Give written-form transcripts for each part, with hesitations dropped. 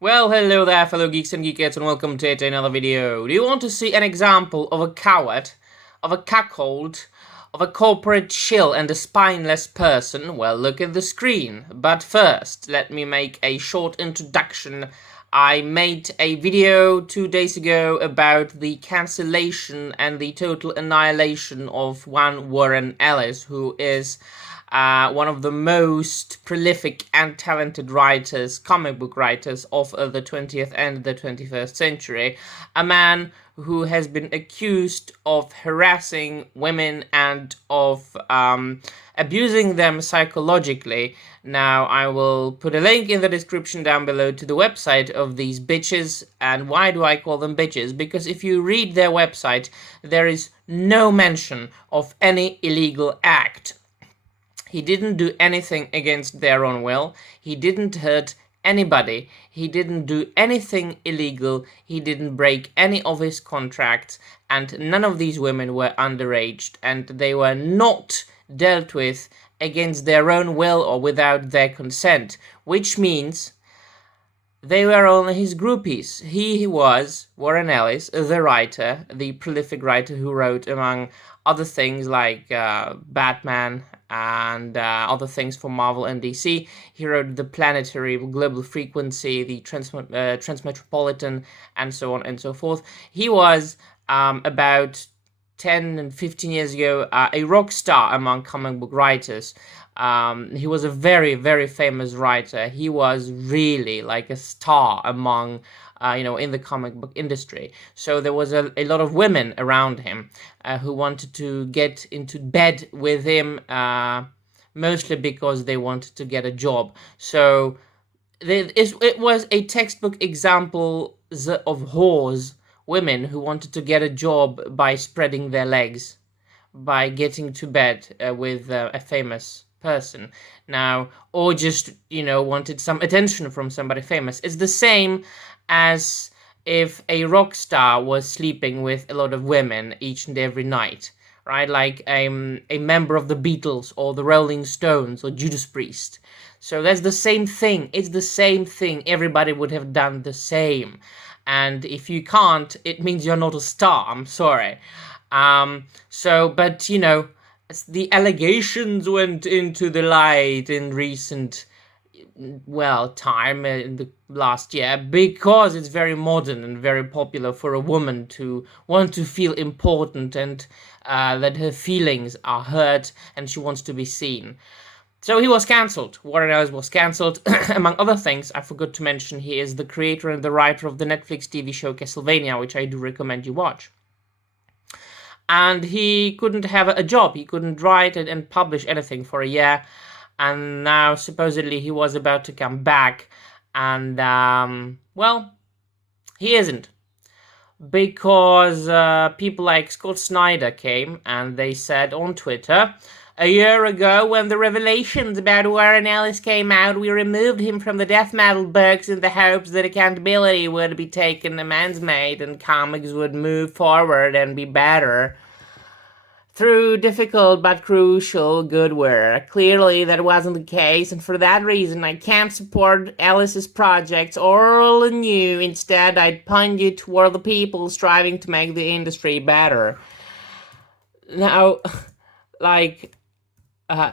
Well, hello there, fellow geeks and geekettes, and welcome to yet another video. Do you want to see an example of a coward, of a cuckold, of a corporate shill and a spineless person? Well, look at the screen. But first, let me make a short introduction. I made a video 2 days ago about the cancellation and the total annihilation of one Warren Ellis, who is one of the most prolific and talented writers, comic book writers of the 20th and the 21st century. A man who has been accused of harassing women and of abusing them psychologically. Now, I will put a link in the description down below to the website of these bitches. And why do I call them bitches? Because if you read their website, there is no mention of any illegal act. He didn't do anything against their own will. He didn't hurt anybody. He didn't do anything illegal. He didn't break any of his contracts. And none of these women were underage. And they were not dealt with against their own will or without their consent. Which means they were only his groupies. He was Warren Ellis, the writer, the prolific writer who wrote, among other things, like Batman and other things for Marvel and DC. He wrote the Planetary Global Frequency, the Transmetropolitan, and so on and so forth. He was about 10 and 15 years ago a rock star among comic book writers. He was a very, very famous writer. He was really like a star among, in the comic book industry. So there was a lot of women around him who wanted to get into bed with him, mostly because they wanted to get a job. So it was a textbook example of whores, women who wanted to get a job by spreading their legs, by getting to bed with a famous person now, or just wanted some attention from somebody famous. It's the same as if a rock star was sleeping with a lot of women each and every night, right? Like a member of the Beatles or the Rolling Stones or Judas Priest. So that's the same thing. It's the same thing. Everybody would have done the same. And if you can't, it means you're not a star. I'm sorry. But the allegations went into the light in recent, time in the last year, because it's very modern and very popular for a woman to want to feel important and that her feelings are hurt and she wants to be seen. So he was cancelled. Warren Ellis was cancelled. Among other things, I forgot to mention, he is the creator and the writer of the Netflix TV show Castlevania, which I do recommend you watch. And he couldn't have a job. He couldn't write and publish anything for a year. And now, supposedly, he was about to come back. And, he isn't. Because people like Scott Snyder came and they said on Twitter, "A year ago, when the revelations about Warren Ellis came out, we removed him from the death metal books in the hopes that accountability would be taken a man's made and comics would move forward and be better through difficult but crucial good work. Clearly, that wasn't the case, and for that reason, I can't support Ellis's projects or new. Instead, I'd point you toward the people striving to make the industry better." Now,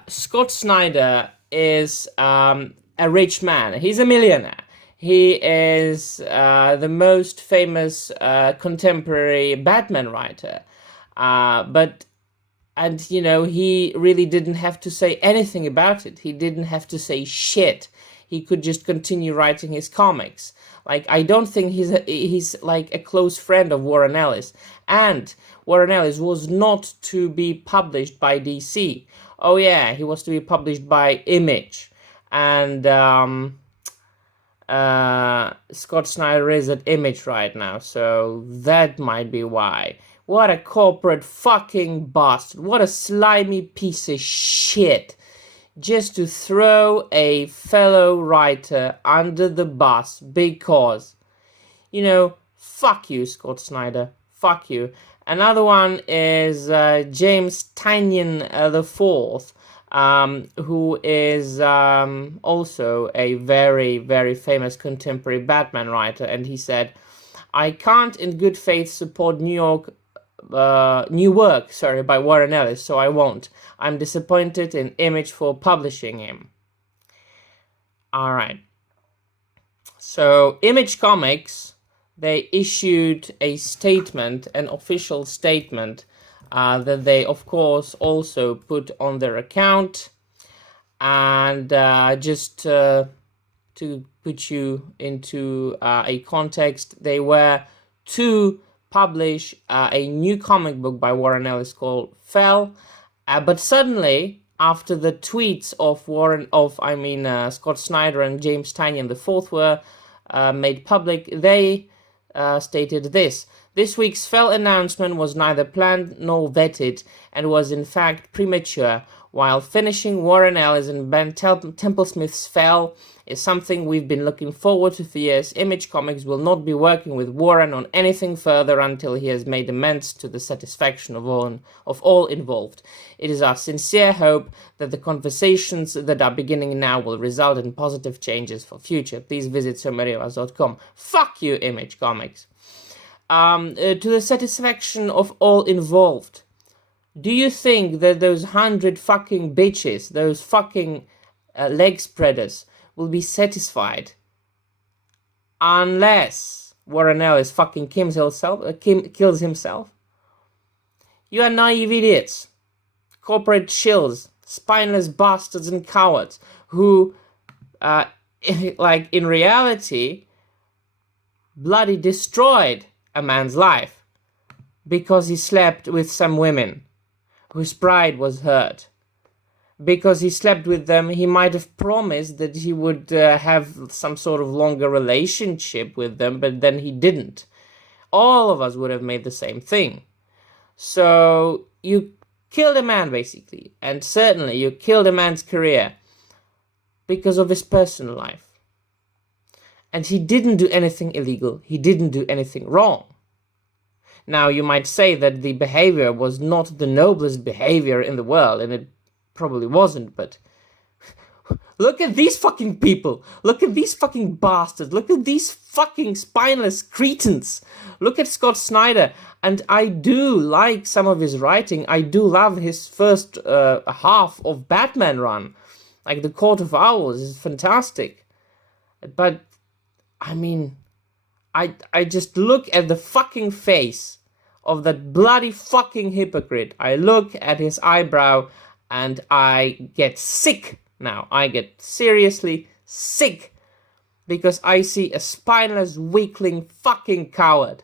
Scott Snyder is a rich man. He's a millionaire. He is the most famous contemporary Batman writer. He really didn't have to say anything about it. He didn't have to say shit. He could just continue writing his comics. I don't think he's like a close friend of Warren Ellis. And Warren Ellis was not to be published by DC. Oh yeah, he was to be published by Image. And Scott Snyder is at Image right now, so that might be why. What a corporate fucking bastard. What a slimy piece of shit. Just to throw a fellow writer under the bus because, fuck you, Scott Snyder. Fuck you. Another one is James Tynion IV. who is also a very, very famous contemporary Batman writer, and he said, "I can't in good faith support new work by Warren Ellis, so I won't. I'm disappointed in Image for publishing him." Alright. So, Image Comics, they issued a statement, an official statement, that they, of course, also put on their account. And just to put you into a context, they were to publish a new comic book by Warren Ellis called Fell, but suddenly, after the tweets of Scott Snyder and James Tynion IV were made public, they stated this: "This week's Fell announcement was neither planned nor vetted and was in fact premature. While finishing Warren Ellis and Ben Templesmith's Fell is something we've been looking forward to for years, Image Comics will not be working with Warren on anything further until he has made amends to the satisfaction of all involved. It is our sincere hope that the conversations that are beginning now will result in positive changes for future. Please visit somerivas.com. Fuck you, Image Comics. To the satisfaction of all involved. Do you think that those 100 fucking bitches, those fucking leg spreaders, will be satisfied unless Warren Ellis fucking kills himself? You are naive idiots, corporate shills, spineless bastards and cowards who, like in reality, bloody destroyed a man's life because he slept with some women whose pride was hurt. Because he slept with them, he might have promised that he would have some sort of longer relationship with them, but then he didn't. All of us would have made the same thing. So you killed a man, basically, and certainly you killed a man's career because of his personal life. And he didn't do anything illegal. He didn't do anything wrong. Now, you might say that the behavior was not the noblest behavior in the world, and it probably wasn't, but look at these fucking people. Look at these fucking bastards. Look at these fucking spineless cretins. Look at Scott Snyder. And I do like some of his writing. I do love his first half of Batman run. Like The Court of Owls is fantastic. But, I mean, I just look at the fucking face of that bloody fucking hypocrite. I look at his eyebrow and I get sick now. I get seriously sick because I see a spineless weakling fucking coward.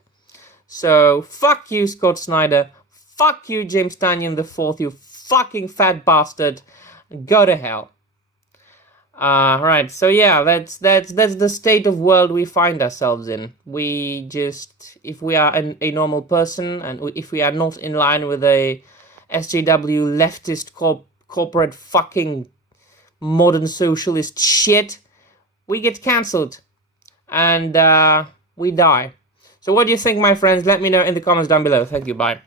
So, fuck you, Scott Snyder. Fuck you, James Tynion IV, you fucking fat bastard. Go to hell. Right, so yeah, that's the state of world we find ourselves in. We just, if we are a normal person, and if we are not in line with a SJW leftist corporate fucking modern socialist shit, we get cancelled, and we die. So what do you think, my friends? Let me know in the comments down below. Thank you, bye.